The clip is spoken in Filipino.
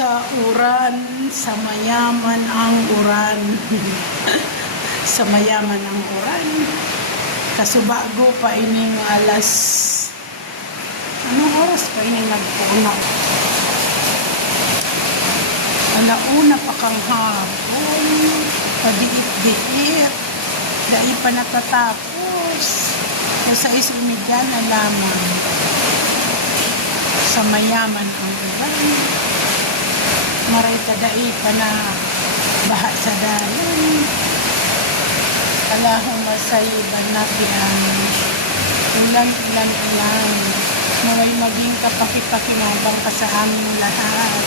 sa uran, sa mayaman ang uran. Sa mayaman ang uran. Kasubago pa ining alas, anong oras pa ining nagpuuna? Alauna pa kang hapon, padiit-diit, dahil pa natatapos. Sa 6:30 na lamang. Sa mayaman ang uran. Maray kadai pa na baha sa dayon. Kalahong masayiban natin ang ulan. Naway maging kapaki-pakinabang ka sa aming lahat.